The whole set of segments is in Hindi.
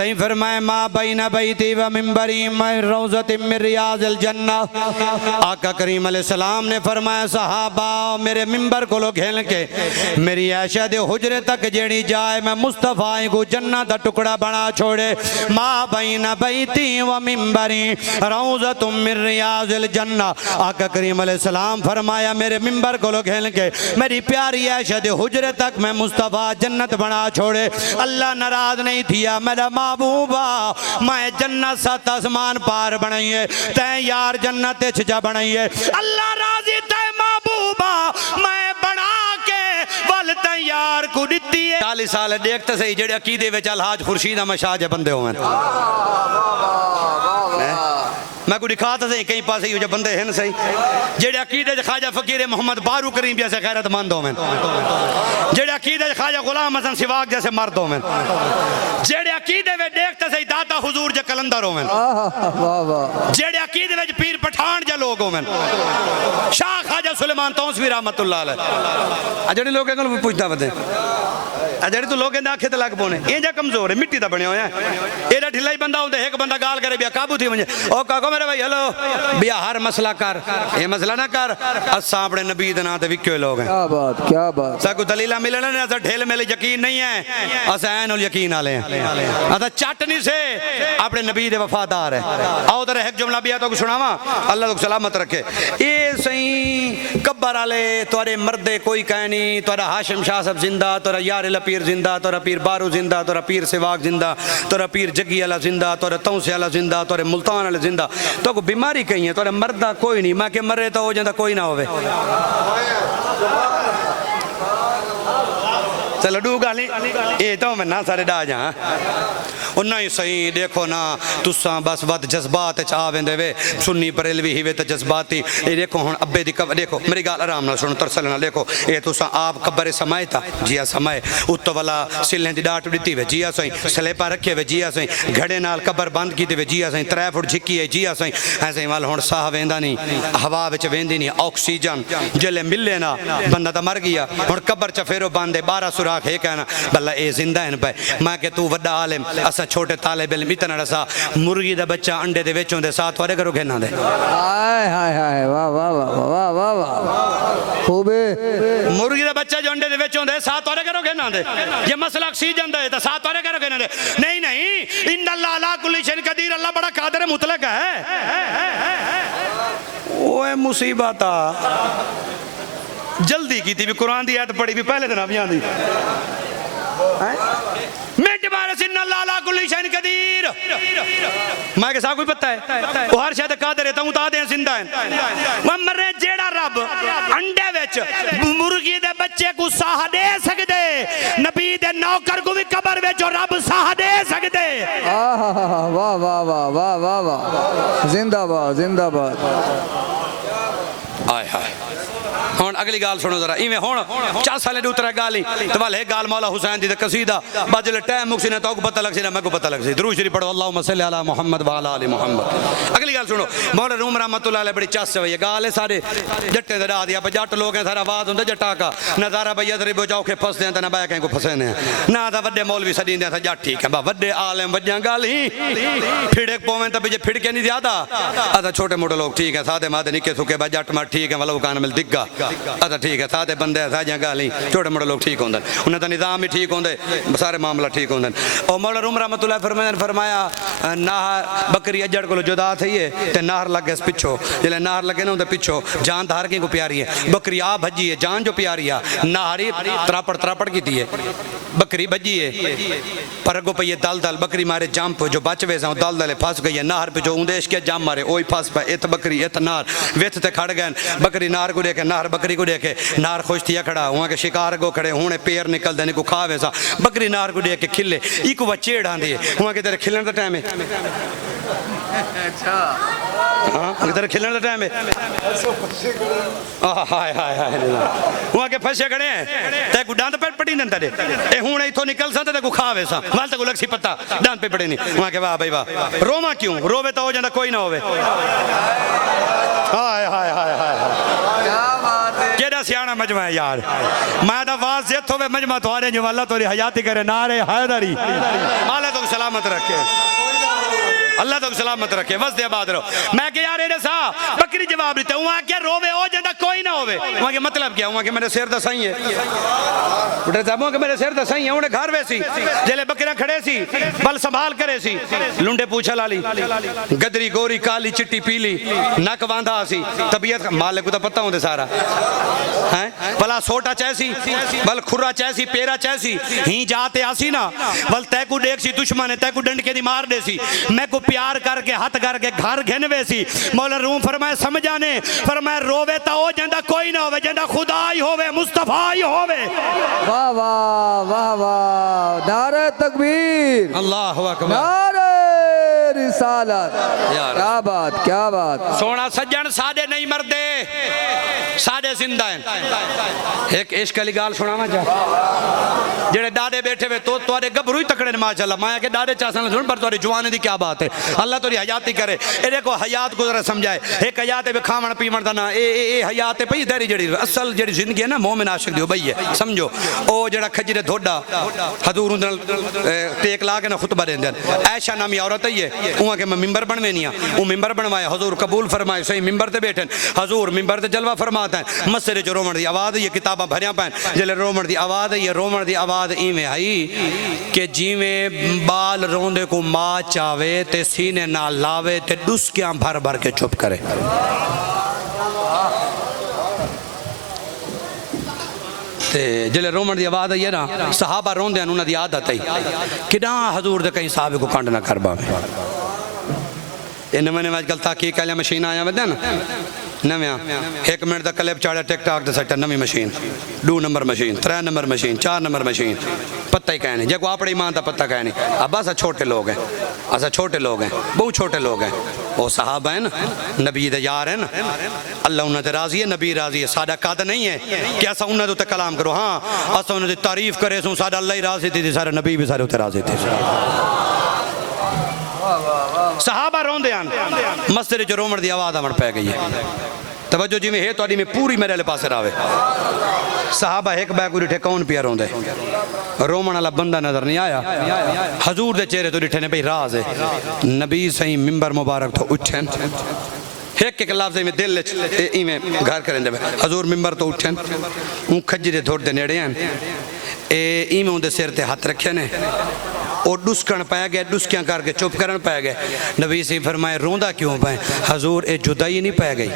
सही फरमाए मा बैना बैती व मिंबरी रौज़त मिन रियाज़िल जन्ना। आका करीम अलैहिस्सलाम ने फरमाया सहाबा मेरे मिंबर को लो घेल के मेरी ऐशा दे हुजरे तक जेड़ी जाए मैं मुस्तफा को जन्नत दा टुकड़ा बना छोड़े। मा बैना बैती व मिंबरी रौज़त मिन रियाज़िल जन्ना। आका करीम अलैहिस्सलाम फरमाया मेरे मिंबर को लो घेल के मेरी प्यारी ऐशा दे हुजरे तक मैं मुस्तफा जन्नत बना छोड़े। अल्लाह नाराज नहीं थिया मेरा महबूबा मैं जन्नत सात आसमान पार बनाइए तै यार जन्नत छजा बनाइए। अल्लाह राजी तै महबूबा मैं बना के वल तैयार को दिती है। 40 साल देखते सही जेड़े अकीदे विच अलहाज खुर्शीद अहमद शाह जे बंदे होवन मैं को दिखाता सही कई पास जो बंदे हैं सही जेड़े अकीदे ख्वाजा फकीर मोहम्मद बारू करीम जैसे गैरतमंद होवें जेड़े अकीदे ख्वाजा गुलाम हसन सिवाग जैसे मर्द होवें जेड़े अकीदे में देखते सही दाता हुजूर जे कलंदर होवें जेड़े अकीदे में पीर पठान जे लोग होवें शाह ख्वाजा सुलेमान तौसवी रहमतुल्लाह अलैह जेड़े लोग को पूछता बदे जेड़े तू लोग आखे ते लग पौने ये जा कमजोर है मिट्टी दा बने होया एदा ढिला ही बंदा होंदे एक बंदा गाल करे बिया काबू थी वने ओ काको मेरे भाई हेलो बिया हर मसला कर ये मसला ना कर असा अपने नबी दे नाम ते विक्यो लोग हैं। क्या बात साकू दलीला मिलने ने असा ढेल मेले यकीन नहीं है असा ऐन यकीन वाले हैं असा चट नहीं से अपने नबी दे वफादार है। आओ तेरे एक जुमला बिया तो सुनावा अल्लाह तो सलामत रखे। ए सही कब्बर वाले तोरे मर्दे कोई कह नहीं तोरा हाशिम शाह सब जिंदा तोरा यार पीर जिंदा तोरा पीर बारू जिंदा तोरा पीर सिवाग जिंदा तोरा पीर जग्गी वाला जिंदा तोरा तौसे वाला जिंदा तोरे मुल्तान वाले जिंदा तो को बीमारी कही है तोरे मरदा कोई नहीं मैं के मरे तो हो जाता कोई ना होवे चलो डू गाली ये तो मैं ना सारे डा जा नहीं सही देखो ना तुसा बस बद जज्बात च आवेंदे वे सुन्नी बरेलवी ही वे तो जज्बाती ये देखो हुन अब्बे दी देखो मेरी गाल आराम नाल सुनो तरसल ना देखो ये तुसा आप कब्रे समय था जिया समय उत्तो वाला सिलें दी डाट दिती वे जिया सही स्लेपा रखे वे जिया सही घड़े नाल कब्र बंद कीते वे जिया सही 3 फुट झिकी है जिया सही ऐसे वाल हुन साह वेंदा नहीं हवा विच वेंदी नहीं ऑक्सीजन जले मिले ना बंदा तो मर गया हुन कब्र च फेरो बंद है 12 सुराख है कहना भला ए जिंदा है पे मैं के तू वड्डा आलिम असा छोटे तालिब इल्म इतना रसा मुर्गी दा बच्चा अंडे दे विचों दे साथ वारे करो घेना दे हाय हाय हाय वाह वाह वाह वाह वाह खूबे मुर्गी दा बच्चा जो अंडे दे विचों दे साथ वारे करो घेना दे ये मसला ऑक्सीजन दा है तो साथ वारे करो घेना दे नहीं नहीं इन्नल्लाह अला कुल्ली शैइन कदीर अल्लाह बड़ा कादिर मुतलक है ओए मुसीबत जल्दी की थी भी कुरान दी आयत पढ़ी भी पहले दिन अभी आंदी मिनट बारे से इन्नल्लाह अला कुल्ली शैइन कदीर मैं के साथ कोई पता है वो हर शायद कादिर है तू ता दे जिंदा है वो मरे जेड़ा रब अंडे विच मुर्गी दे बच्चे को साह दे सकदे नबी दे नौकर को भी कब्र विच रब साह दे सकदे वाह वाह वाह वाह वाह वाह जिंदाबाद जिंदाबाद आय हाय हुन अगली गाल सुनो जरा इवें हुन 4 साल दी उतरा गाल ही ते वाले गाल मौला हुसैन दी ते कसीदा बाजले टाइम मुक्सी ने तो पता लग सी ना मैं को पता लग सी दरूद शरीफ पढ़ो अल्लाहुम्मा सल्ली अला मुहम्मद व अला आलि मुहम्मद। अगली गाल सुनो मौला रूम रहमतुल्लाह अलैह बड़ी चस है गाल है सारे जट्टे दे रा दिया जट लोग हैं सारा आवाज हुंदा जट्टा का नजारा भैया दरे बोजाओ के फसदे हैं ते ना बाया कहीं को फसे ने ना दा वड्डे मौलवी सदींदे थे जट ठीक है बा वड्डे आलिम वज्जा गाल ही फिड़े पोवें ते जे फिड़के नहीं ज्यादा आदा छोटे मोटे लोग ठीक है सादे मादे निके सुके बा जट मा ठीक है वाला कान मिल दिग्गा अच्छा ठीक है सादे बंदे साजियां गाली छोटे मोटे लोग ठीक होंगे उन्हें तो निज़ाम भी ठीक होंगे सारे मामला ठीक होंगे। और मौला रूम रहमतुल्लाह फरमाया नाहर बकरी अजड़ को जुदा थी है तो नाहर लग गए पिछो जिले नाहर लगे ना पिछो जान धार के को प्यारी है बकरी आ भजी है जान जो प्यारी है नाहरी त्रापड़ की है बकरी भजी है पर अगो पे दल दल बकरी मारे जंप जो बच वे दल दल फस गई है नाहर पे जो उदेश के जम मारे ओ फस पे इत बकरी इत नार विथ ते खड़ गए बकरी नार को देखे नार बकरी को देखे नार खुश थिया खड़ा वहाँ के शिकार को खड़े हूँ पैर निकल देने को खावे सा बकरी नार को देख के खिले एक बच्चेड़ आंदी है वहाँ के तेरे खिलन का टाइम है अच्छा हाँ तेरे खिलन का टाइम है हाय हाय हाय वहाँ के फंसे खड़े हैं ते को डांत पे पड़ी नंदा दे ए हूँ इथों निकल सा ते को खावे सा वाल तक लग सी पता डांत पे पड़े नहीं वहाँ के वाह भाई वाह रोमा क्यों रोवे तो हो जाता कोई ना होवे हाय हाय हाय हाय केड़ा सियाना मजमा है यार मैं दा वाज इत्थों वे मजमा तुहारे जो अल्लाह तोरी हयाती करे नारे हैदरी माले तो सलामत रखे अल्लाह तो सलामत रखे बस दे बाद रहो मैं के यार एने सा बकरी जवाब देते हूं के रोवे हो जंदा कोई ना होवे वहां के मतलब क्या हुआ कि मेरे सिर दा सही है बुढ़े साहब के मेरे सिर दा सही है उन्हें घर वे सी जेले बकरियां खड़े सी बल संभाल करे सी लुंडे पूछा लाली गदरी गोरी काली चिट्टी पीली नक बांधा सी तबीयत मालिक को तो पता होंदे सारा हैं भला सोटा चैसी बल खुरा चैसी पेरा चैसी ही जाते आसी ना बल तै को देख सी दुश्मन है तै को डंड के दी मार दे सी मैं को प्यार करके हाथ करके घर घेनवे सी मौला रूम फरमाए समझाने फरमाए रोवे ता हो जंदा कोई ना होवे जंदा खुदा ही होवे मुस्तफा ही होवे वाह वाह वाह वाह नारे तकबीर अल्लाहु अकबर नारे रिसालत क्या बात सोना सज्जन साडे नहीं मरदे साडे जिंदा हैं एक इश्क वाली गाल सुनावा जा जेड़े दादे बैठे वे तो तोरे गभरू ही तकड़े ने माशाअल्लाह माया के दादे चासन सुन पर तोरी जवानी दी क्या बात है अल्लाह तोरी हयाती करे ए देखो हयात को जरा समझाए एक हयात है खावन पीवन दा ना ए हयात है भई तेरी जेड़ी असल जेड़ी जिंदगी है ना मोमिन आशिक दी भई है समझो ओ जेड़ा खजरे धोडा हजूर उन टेक ला के ना खुतबा देंदे ऐशा नामी औरत है ये उहा के मैं मिंबर बनवेनी आ ओ मिंबर बनवाए हजूर कबूल फरमाए सही मिंबर ते बैठन हजूर मिंबर ते जलवा फरमाता है मसरे जो रोमन दी आवाज ये किताबा भरिया पैन जेले रोमन दी आवाज है ये रोमन दी आवाज इवें आई कि जिवें बाल रोंदे को मां चावे ते सीने ना लावे ते डुसकियां भर भर के चुप करे ते जेले रोमन दी आवाज आई है ना सहाबा रोंदे उन्हां दी आदत आई किडा हजूर दे कई साहब को कंड ना कर बावे इन मैंने आजकल ताकि कल मशीन आया वदे ना नव्या 1 मिनट का क्लिप चाड़ा टिकटॉक ते सट्टा नवी machine 2 number machine 3 number machine 4 number machine पता ही कहने जो अपनी ईमान का पता कहने अब असा छोटे लोग हैं असा छोटे लोग हैं बहुत छोटे लोग हैं वो साहब है ना नबी दे यार है ना अल्लाह उन्हें ते राजी है नबी राजी है साडा कद नहीं है कि असा उन्हें तो कलाम करो हाँ असा उन्हें तारीफ करे सू साडा अल्लाह ही राजी थी सारे नबी भी सारे उत्ते राजी थे सहाबा रोंदे हैं मस्जिद च रोमन दी आवाज आवन पै गई है तवज्जो जिवें है तुहाडी में पूरी मेरे वाले पासे रावे सहाबा एक बैग उठे कौन पिया रोंदे रोमन वाला बंदा नजर नहीं आया हजूर दे चेहरे तो डिठे ने भाई राज है नबी सही मिंबर मुबारक तो उठन एक एक लफ्ज में दिल इवें घर करेंदे हजूर मिंबर तो उठन ऊ खजी दे थोड़े नेड़े हैं ए इवें उनदे सिर ते हाथ रखे ने और डुसकन पै गए डुसकियां करके चुप करन पै गए नबी से फरमाए रोंदा क्यों पे हजूर ए जुदाई नहीं पै गई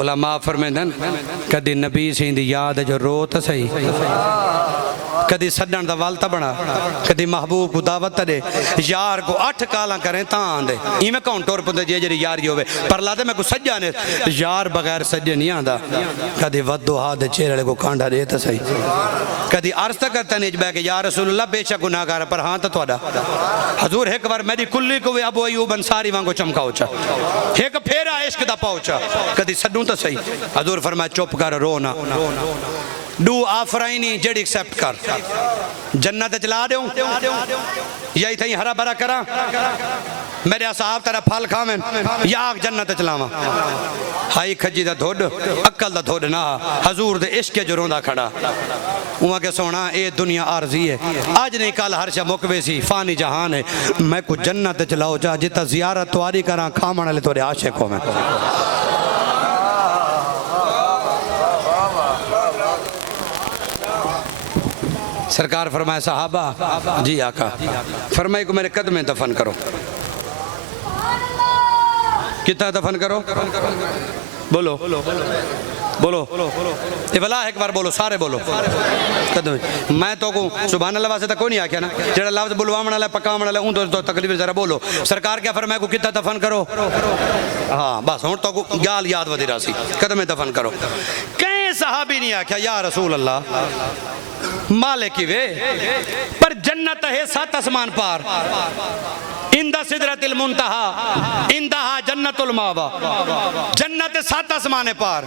उलमा फरमांदन कदी नबी से दी याद जो रो तो सही कदी सदन दा वाल बना कदी महबूब को दावत दे यार को 8 काला करें ता आंदे इवें कौन टुर पुंदे जे जेरी यारी होवे पर लादे मैं को सज्जा ने यार बगैर सज्जे नहीं आंदा कदी वदो हाथ दे चेहरे को कांडा दे तो सही कदी अर्ज तक करता नहीं बैठ के या रसूलुल्लाह बेशक गुनाहगार पर हाँ तो थोड़ा हजूर एक बार मेरी कुल्ली को अबू अयूब अंसारी वांगो चमकाओचा एक फेरा इश्क दा पहुंचा कदी सदू तो सही हजूर फरमाया चुप कर रो ना डू आफराइनी जेडी एक्सेप्ट कर जन्नत चला दे यही थी हरा भरा करा मेरे असहाब तेरा फल खावें या जन्नत चलावा हाई खजी दा धोड अक्ल दा धोड ना हजूर दे इश्क जो रोंदा खड़ा उमा के सोना ए दुनिया आरजी है आज नहीं कल हर शा मुकवे सी फानी जहान है मैं को जन्नत चलाओ जा जिता जियारत तुआरी करा खावन वाले तोरे आशिक हो मैं सरकार फरमाए साहबा जी आका फरमाए को मेरे कदम में दफन करो कितना दफन करो बोलो बोलो ये भला एक बार बोलो सारे बोलो कदम मैं तो को सुभान अल्लाह वास्ते कोई नहीं आख्या ना जेड़ा लफ्ज बुलवावन वाला पकावन वाला उन तो तकलीफ जरा बोलो सरकार क्या फरमाए को कितना दफन करो हाँ बस हुन तो को गाल याद वधी रासी कदम में दफन करो कई सहाबी नहीं आख्या या रसूल अल्लाह मालिक वे पर जन्नत है 7 आसमान पार इंदा सिदरतिल मुंतहा इंदहा जन्नतुल मावा जन्नत 7 आसमान पार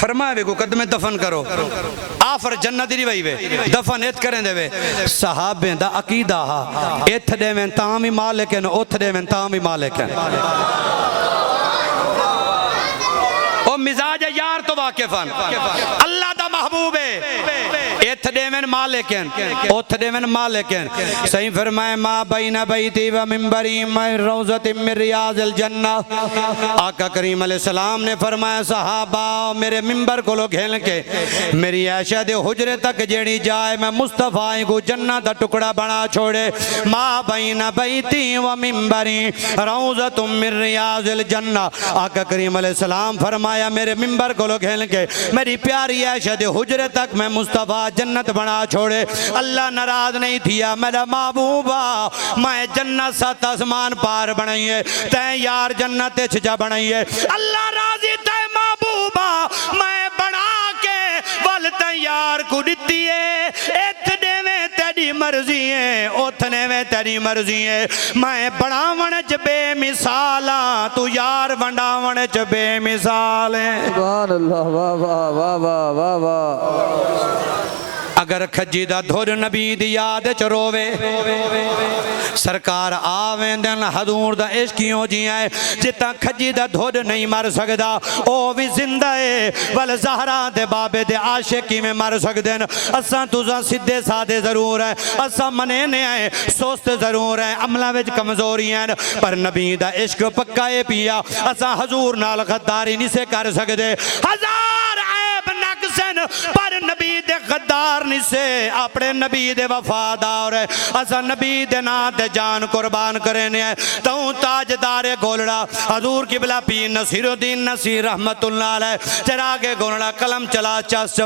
फरमाए को कदम दफन करो आफर जन्नत दी वई वे दफन इत करें देवे सहाबे दा अकीदा हा इथ देवें तां भी मालिक है ओथ देवें तां भी मालिक है मिजाज यार तो वाकिफन अल्लाह दा महबूब है इथ देवन मालिकन उथ देवन मालिकन सही फरमाए मा बैना बैती व मिंबरी मैं रौज़तिन मिन रियाज़िल जन्ना आका करीम अलैहिस्सलाम ने फरमाया सहाबा मेरे मिंबर को घेल के मेरी आयशा दे हुजरे तक जेड़ी जाए मैं मुस्तफा को जन्नत दा टुकड़ा बना छोड़े मा बैना बैती व मिंबरी रौज़तुम मिन रियाज़िल जन्ना आका करीम अलैहिस्सलाम फरमाया मेरे मिंबर को घेल के मेरी प्यारी आयशा दे हुजरे तक मैं मुस्तफा जन्नत बना छोड़े अल्लाह नाराज नहीं थिया मेरा महबूबा मैं जन्नत सात आसमान पार बनाइए तै यार जन्नत जा बनाइए अल्लाह राजी तै महबूबा मैं बना के वल तैयार को दिती है इत देवे तेरी मर्जी है उथने में तेरी मर्जी है मैं बनावन च बेमिसाला तू यार वंडावन च बेमिसाल है सुभान अल्लाह वाह वाह वाह वाह वाह वाह अगर खजी दा धुर नबी दी याद च रोवे सरकार आवेंदन हजूर दा इश्क हो जिया है जिता खजी दा धुर नहीं मर सकदा ओ भी जिंदा है वल ज़हरा दे बाबे दे आशिक में मर सकदे न असां तुसां सीधे सादे जरूर है असां मने ने आए सुस्त जरूर है अमला विच कमजोरियां पर नबी दा इश्क पक्का है पिया असां हजूर नाल गद्दारी नहीं से कर सकदे हजार ऐब नक्सन पर नबी दे गद्दार नहीं से अपने नबी दे वफादार है असा नबी दे नाम ते जान कुर्बान करने तू ताजदार गोलड़ा हजूर किबला पीर नसीरुद्दीन नसीर रहमतुल्लाह अलैह चरागे गोलड़ा कलम चला चस